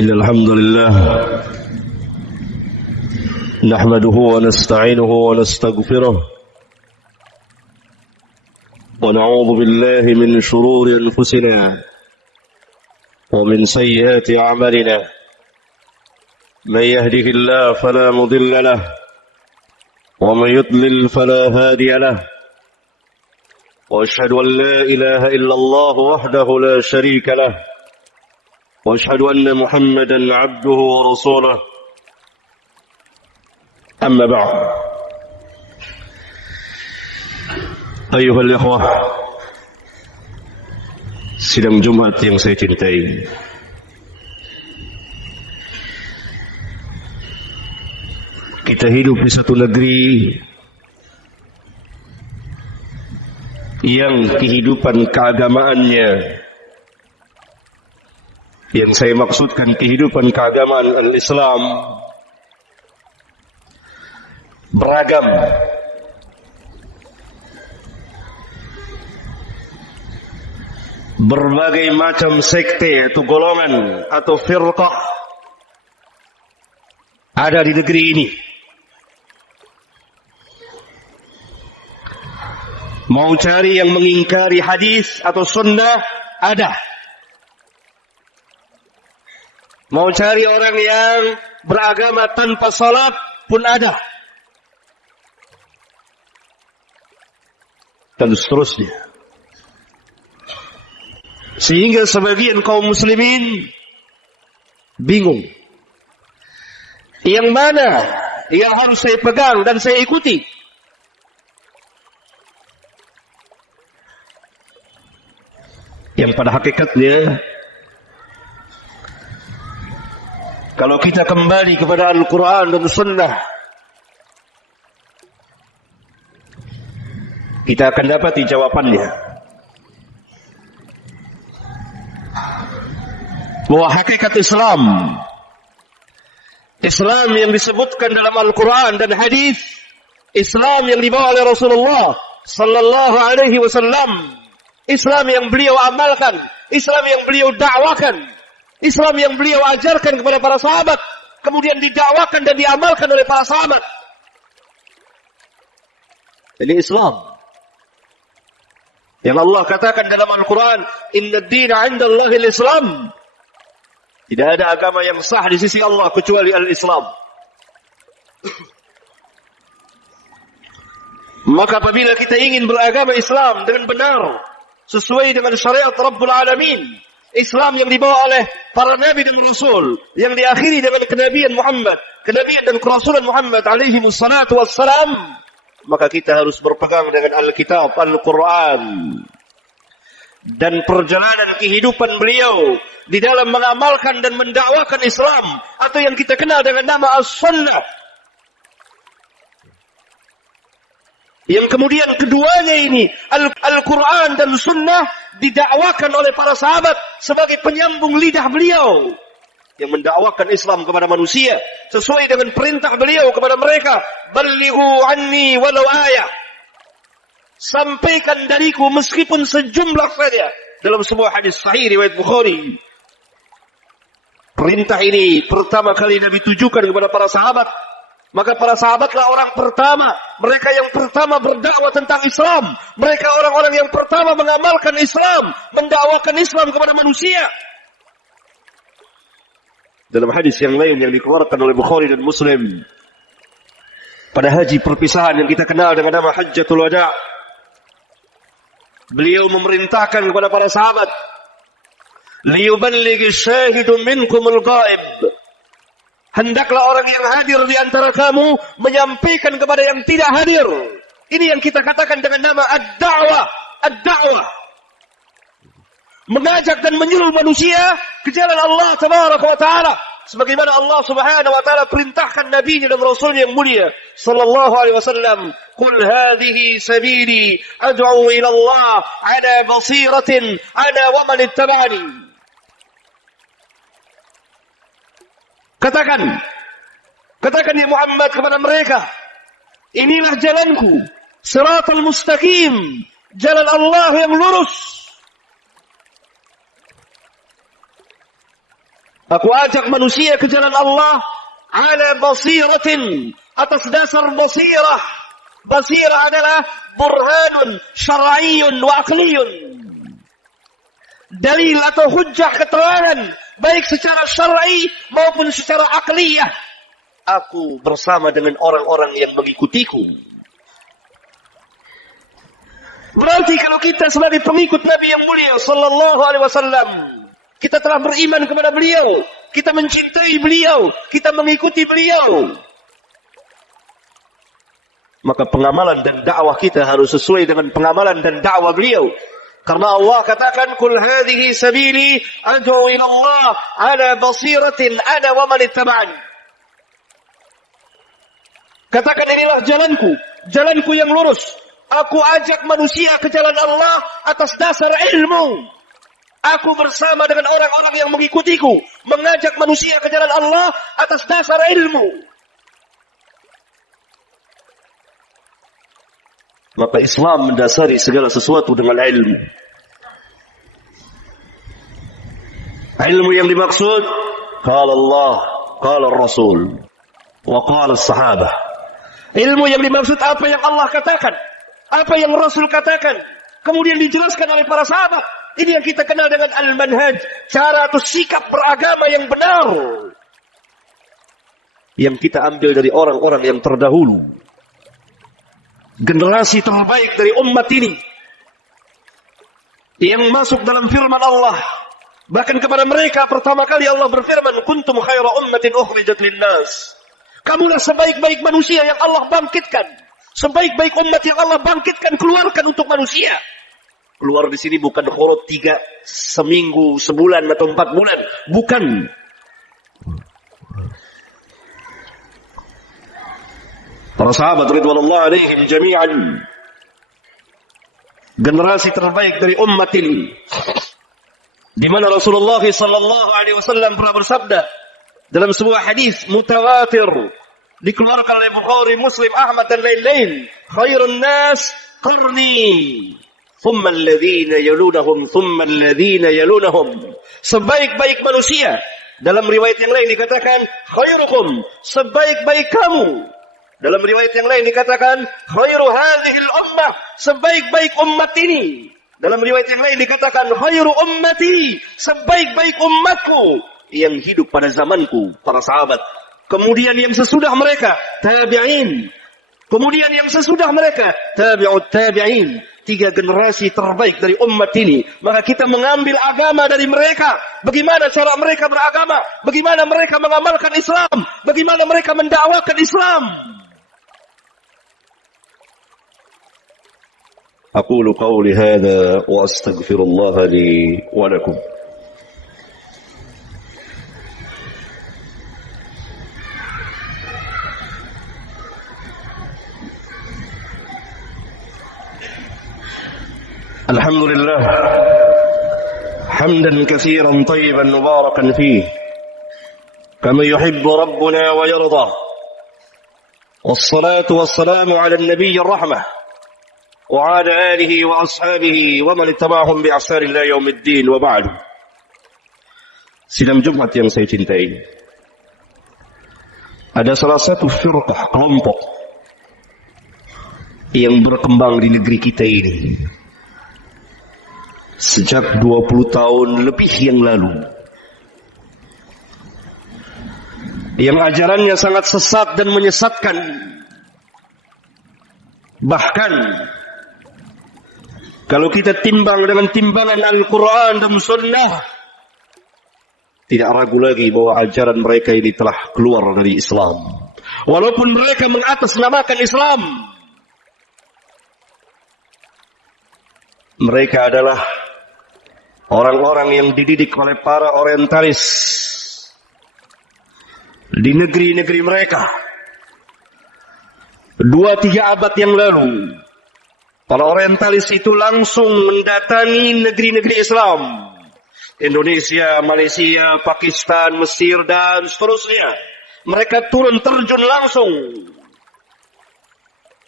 إن الحمد لله نحمده ونستعينه ونستغفره ونعوذ بالله من شرور أنفسنا ومن سيئات أعمالنا من يهده الله فلا مضل له ومن يضلل فلا هادي له وأشهد أن لا إله إلا الله وحده لا شريك له وأشهد أن محمدا عبده ورسوله أما بعد أيها الإخوة sidang Jumat yang saya cintai, kita hidup di satu negeri yang kehidupan keagamaannya, yang saya maksudkan kehidupan keagamaan al-Islam, beragam. Berbagai macam sekte atau golongan atau firqah ada di negeri ini. Mau cari yang mengingkari hadis atau sunnah, ada. Mau cari orang yang beragama tanpa salat pun ada. Dan seterusnya. Sehingga sebagian kaum muslimin bingung. Yang mana yang harus saya pegang dan saya ikuti? Yang pada hakikatnya, kalau kita kembali kepada Al-Quran dan Sunnah, kita akan dapati jawabannya. Bahwa hakikat Islam, Islam yang disebutkan dalam Al-Quran dan hadis, Islam yang dibawa oleh Rasulullah sallallahu alaihi wasallam, Islam yang beliau amalkan, Islam yang beliau dakwakan, Islam yang beliau ajarkan kepada para sahabat, kemudian didakwakan dan diamalkan oleh para sahabat. Ini Islam yang Allah katakan dalam Al-Quran, Inna ad-dina 'inda Allahil Islam. Tidak ada agama yang sah di sisi Allah kecuali al-Islam. Maka apabila kita ingin beragama Islam dengan benar, sesuai dengan syariat Rabbul Alamin, Islam yang dibawa oleh para nabi dan rasul, yang diakhiri dengan kenabian Muhammad, kenabian dan kerasulan Muhammad alaihi wassalatu wassalam, maka kita harus berpegang dengan Alkitab, Al-Quran, dan perjalanan kehidupan beliau di dalam mengamalkan dan mendakwakan Islam, atau yang kita kenal dengan nama As-Sunnah. Yang kemudian keduanya ini, Al-Quran dan Sunnah, didakwakan oleh para sahabat sebagai penyambung lidah beliau, yang mendakwakan Islam kepada manusia sesuai dengan perintah beliau kepada mereka. Ballighu anni walau ayah. Sampaikan dariku meskipun sejumlah saja. Dalam sebuah hadis sahih riwayat Bukhari. Perintah ini pertama kali Nabi tujukan kepada para sahabat. Maka para sahabatlah orang pertama, mereka yang pertama berdakwah tentang Islam. Mereka orang-orang yang pertama mengamalkan Islam, mendakwakan Islam kepada manusia. Dalam hadis yang lain yang dikeluarkan oleh Bukhari dan Muslim, pada haji perpisahan yang kita kenal dengan nama Hajjatul Wada', beliau memerintahkan kepada para sahabat, liyuballighi syahidu minkumul ghaib. Hendaklah orang yang hadir di antara kamu menyampaikan kepada yang tidak hadir. Ini yang kita katakan dengan nama ad-da'wah. Ad-da'wah. Mengajak dan menyuruh manusia ke jalan Allah tabaraka wa ta'ala. Sebagaimana Allah subhanahu wa ta'ala perintahkan nabinya dan rasulnya yang mulia sallallahu alaihi wasallam, qul hadhihi sabili ad'u ila Allah ala basiratin ana wa man ittaba'ani. Katakan ya Muhammad kepada mereka, inilah jalanku, siratal mustaqim, jalan Allah yang lurus. Aku ajak manusia ke jalan Allah ala basiratin, atas dasar basirah. Basirah adalah burhanun syar'iyyun wa aqliyun. Dalil atau hujjah keterangan baik secara syar'i maupun secara akliyah. Aku bersama dengan orang-orang yang mengikutiku. Berarti kalau kita sebagai pengikut Nabi yang mulia sallallahu alaihi wasallam, kita telah beriman kepada beliau, kita mencintai beliau, kita mengikuti beliau, maka pengamalan dan dakwah kita harus sesuai dengan pengamalan dan dakwah beliau. Karena Allah katakan, "Qul hadhihi sabili ad'u ila Allah ala basiratin ana wa man ittaba'ani." Katakan, inilah jalanku yang lurus. Aku ajak manusia ke jalan Allah atas dasar ilmu. Aku bersama dengan orang-orang yang mengikutiku, mengajak manusia ke jalan Allah atas dasar ilmu. Maka Islam mendasari segala sesuatu dengan ilmu. Ilmu yang dimaksud, qala Allah, qala Rasul, wa qala sahabah. Ilmu yang dimaksud apa yang Allah katakan, apa yang Rasul katakan, kemudian dijelaskan oleh para sahabat. Ini yang kita kenal dengan al-manhaj, cara atau sikap beragama yang benar, yang kita ambil dari orang-orang yang terdahulu, generasi terbaik dari umat ini, yang masuk dalam firman Allah. Bahkan kepada mereka pertama kali Allah berfirman, kuntum khaira ummatin ukhrijat linnas. Kamulah sebaik-baik manusia yang Allah bangkitkan, sebaik-baik umat yang Allah bangkitkan, keluarkan untuk manusia. Keluar di sini bukan khurut 3 seminggu, sebulan atau 4 bulan, bukan. Para sahabat ridwanullah alaihim jami'an, generasi terbaik dari umat ini, di mana Rasulullah sallallahu alaihi wasallam pernah bersabda dalam sebuah hadis mutawatir dikeluarkan oleh Bukhari, Muslim, Ahmad dan lain-lain, khairun nas qarni, thumma alladhina yalunahum, thumma alladhina yalunahum. Sebaik-baik manusia, dalam riwayat yang lain dikatakan khairukum, sebaik-baik kamu. Dalam riwayat yang lain dikatakan khairu hadhil ummah, sebaik-baik umat ini. Dalam riwayat yang lain dikatakan khairu ummati, sebaik-baik umatku yang hidup pada zamanku, para sahabat. Kemudian yang sesudah mereka, tabi'in. Kemudian yang sesudah mereka, tabi'ut tabi'in. 3 generasi terbaik dari umat ini. Maka kita mengambil agama dari mereka. Bagaimana cara mereka beragama? Bagaimana mereka mengamalkan Islam? Bagaimana mereka mendakwakan Islam? أقول قولي هذا وأستغفر الله لي ولكم. الحمد لله حمدا كثيرا طيبا مباركا فيه كما يحب ربنا ويرضى, والصلاة والسلام على النبي الرحمة وعلى آله وأصحابه ومن اتبعهم بإحسان إلى يوم الدين, وبعد. Sidang Jumat yang saya cintai, ada salah satu firqah, kelompok yang berkembang di negeri kita ini sejak 20 tahun lebih yang lalu, yang ajarannya sangat sesat dan menyesatkan. Bahkan kalau kita timbang dengan timbangan Al-Quran dan Sunnah, tidak ragu lagi bahwa ajaran mereka ini telah keluar dari Islam. Walaupun mereka mengatasnamakan Islam, mereka adalah orang-orang yang dididik oleh para orientalis di negeri-negeri mereka. 2-3 abad yang lalu, para orientalis itu langsung mendatangi negeri-negeri Islam. Indonesia, Malaysia, Pakistan, Mesir, dan seterusnya. Mereka turun terjun langsung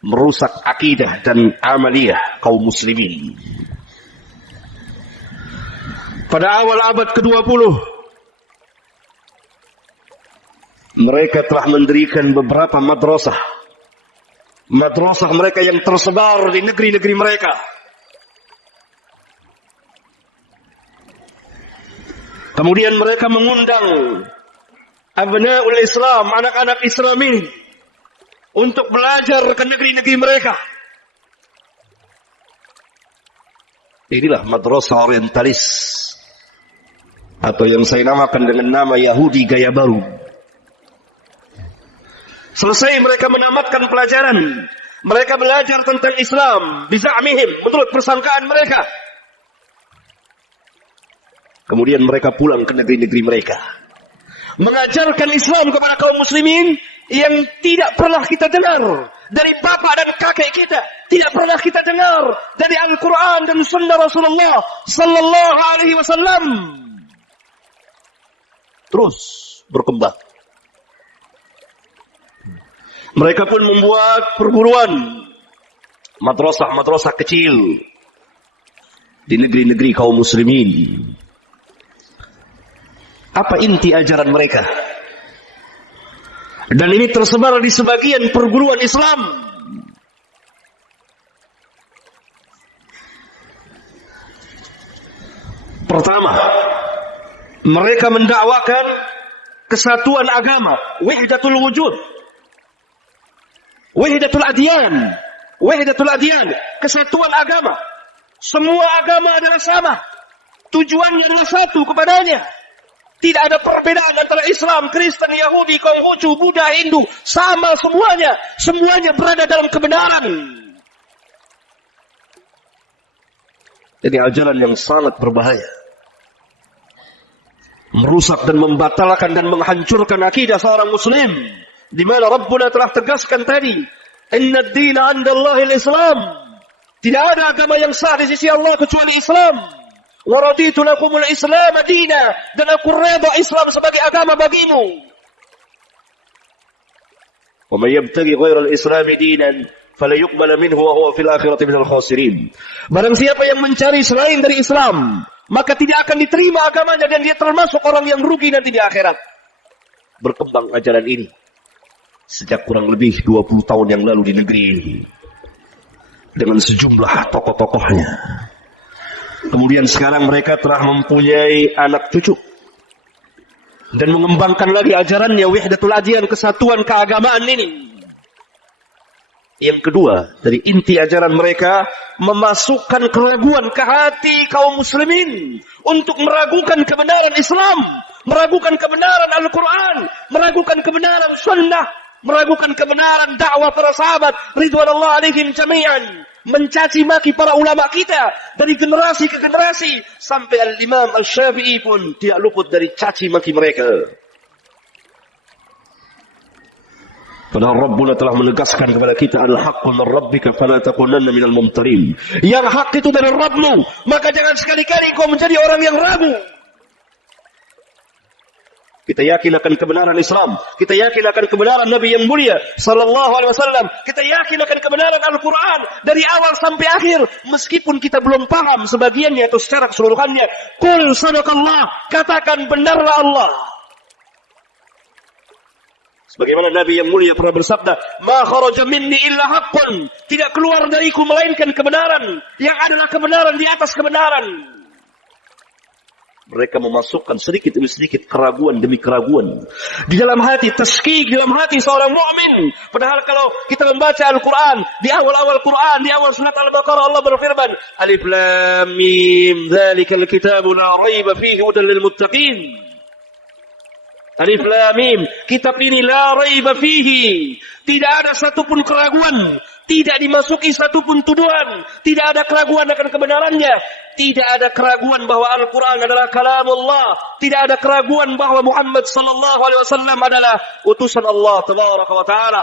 merusak akidah dan amaliyah kaum muslimin. Pada awal abad ke-20, Mereka telah mendirikan beberapa madrasah. Madrasah mereka yang tersebar di negeri-negeri mereka. Kemudian mereka mengundang abnaul Islam, anak-anak Islam ini, untuk belajar ke negeri-negeri mereka. Inilah madrasah orientalis, atau yang saya namakan dengan nama Yahudi gaya baru. Selesai mereka menamatkan pelajaran, mereka belajar tentang Islam biza'mihim, menurut persangkaan mereka. Kemudian mereka pulang ke negeri-negeri mereka, mengajarkan Islam kepada kaum muslimin yang tidak pernah kita dengar dari bapak dan kakek kita, tidak pernah kita dengar dari Al-Quran dan Sunnah Rasulullah Sallallahu Alaihi Wasallam. Terus berkembang. Mereka pun membuat perguruan, madrasah-madrasah kecil di negeri-negeri kaum muslimin. Apa inti ajaran mereka? Dan ini tersebar di sebagian perguruan Islam. Pertama, mereka mendakwakan kesatuan agama, wahdatul wujud, wahdatul adyan, kesatuan agama. Semua agama adalah sama, tujuannya adalah satu kepadanya. Tidak ada perbedaan antara Islam, Kristen, Yahudi, Konghucu, Buddha, Hindu. Sama semuanya. Semuanya berada dalam kebenaran. Jadi ajaran yang sangat berbahaya. Merusak dan membatalkan dan menghancurkan akidah seorang muslim. Di mana Rabbuna telah tegaskan tadi. Inna ad-dina 'inda Allahil Islam. Tidak ada agama yang sah di sisi Allah kecuali Islam. Wa raditu lakumul Islam dina, dan aku redha Islam sebagai agama bagimu. Wa may yabtaghi ghairal Islam dinan fala yuqbal minhu wa huwa fil akhirati minal khasirin. Barang siapa yang mencari selain dari Islam, maka tidak akan diterima agamanya dan dia termasuk orang yang rugi nanti di akhirat. Berkembang ajaran ini sejak kurang lebih 20 tahun yang lalu di negeri ini dengan sejumlah tokoh-tokohnya. Kemudian sekarang mereka telah mempunyai anak cucu dan mengembangkan lagi ajarannya wahdatul adyan, kesatuan keagamaan ini. Yang kedua, dari inti ajaran mereka, memasukkan keraguan ke hati kaum muslimin untuk meragukan kebenaran Islam, meragukan kebenaran Al-Quran, meragukan kebenaran sunnah, meragukan kebenaran dakwah para sahabat ridwanullah alaihim jami'an. Mencaci maki para ulama kita dari generasi ke generasi, sampai Al-Imam Al-Syafi'i pun tidak luput dari caci maki mereka. Padahal Rabbuna telah menegaskan kepada kita, al-haqqu min rabbika fala takunanna minal mumtarin. Yang hak itu dari Rabbmu, maka jangan sekali-kali kau menjadi orang yang ragu. Kita yakin akan kebenaran Islam, kita yakin akan kebenaran Nabi yang mulia sallallahu alaihi wasallam, kita yakin akan kebenaran Al-Quran dari awal sampai akhir, meskipun kita belum paham sebagiannya atau secara keseluruhannya. Qul sadaqallah, katakan benarlah Allah. Sebagaimana Nabi yang mulia pernah bersabda, ma kharaja minni illa haqqun, tidak keluar dariku melainkan kebenaran, yang adalah kebenaran di atas kebenaran. Mereka memasukkan sedikit demi sedikit keraguan demi keraguan di dalam hati, taskik di dalam hati seorang mukmin. Padahal kalau kita membaca Al-Quran, di awal-awal Quran, di awal surat Al-Baqarah, Allah berfirman, Alif Lam Mim, dzalikal kitabu la raiba fihi hudan lil muttaqin. Alif Lam Mim, kitab ini la raiba fihi, tidak ada satupun keraguan, tidak dimasuki satupun tuduhan, tidak ada keraguan akan kebenarannya, tidak ada keraguan bahwa Al-Quran adalah kalamullah, tidak ada keraguan bahwa Muhammad sallallahu alaihi wasallam adalah utusan Allah tabaraka wa taala.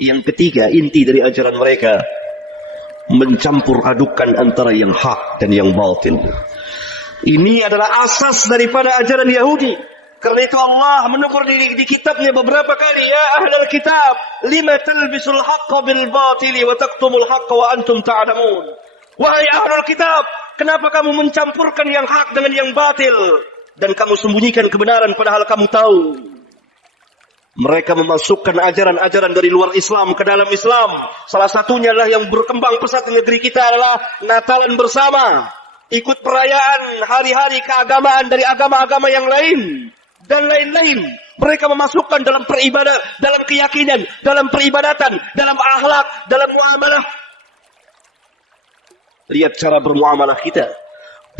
Yang ketiga, inti dari ajaran mereka, mencampur adukan antara yang hak dan yang batil. Ini adalah asas daripada ajaran Yahudi. Karena itu Allah menegur di kitabnya beberapa kali, ya ahlal kitab, lima talbisul haqqa bil batili wa taktumul haqqa wa antum ta'lamun. Wahai ahlul kitab, kenapa kamu mencampurkan yang hak dengan yang batil? dan kamu sembunyikan kebenaran padahal kamu tahu. Mereka memasukkan ajaran-ajaran dari luar Islam ke dalam Islam. Salah satunya adalah yang berkembang pesat di negeri kita adalah Natalan bersama. Ikut perayaan hari-hari keagamaan dari agama-agama yang lain. Dan lain-lain. Mereka memasukkan dalam peribadah, dalam keyakinan, dalam peribadatan, dalam akhlak, dalam muamalah. Lihat cara bermuamalah kita.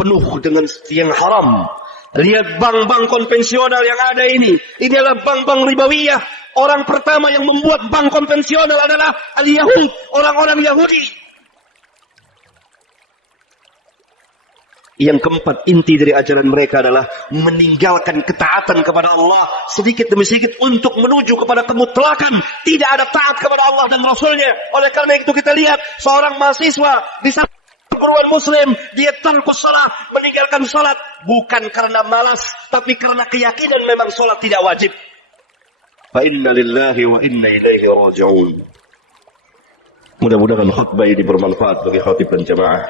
Penuh dengan yang haram. Lihat bank-bank konvensional yang ada ini. Ini adalah bank-bank ribawiyah. Orang pertama yang membuat bank konvensional adalah al-Yahud. Orang-orang Yahudi. Yang keempat, inti dari ajaran mereka adalah meninggalkan ketaatan kepada Allah sedikit demi sedikit untuk menuju kepada kemutlakan. Tidak ada taat kepada Allah dan Rasulnya. Oleh karena itu kita lihat seorang mahasiswa di perguruan muslim, dia tarkus salat, meninggalkan salat bukan karena malas, tapi karena keyakinan memang salat tidak wajib. Fa inna lillahi wa inna ilaihi raji'un. Mudah-mudahan khutbah ini bermanfaat bagi khatib dan jamaah.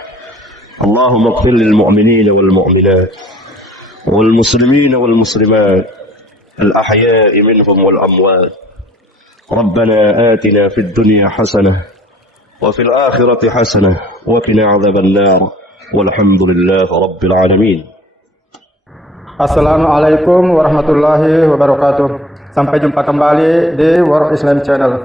Allahumma ighfir lil mu'minina wal mu'minat wal muslimina wal muslimat al ahya'i minhum wal amwat. Rabbana atina fid dunya hasanah وفي الآخرة حسنة وقنا عذاب النار والحمد لله رب العالمين. Assalamualaikum warahmatullahi wabarakatuh. Sampai jumpa kembali di World Islam Channel.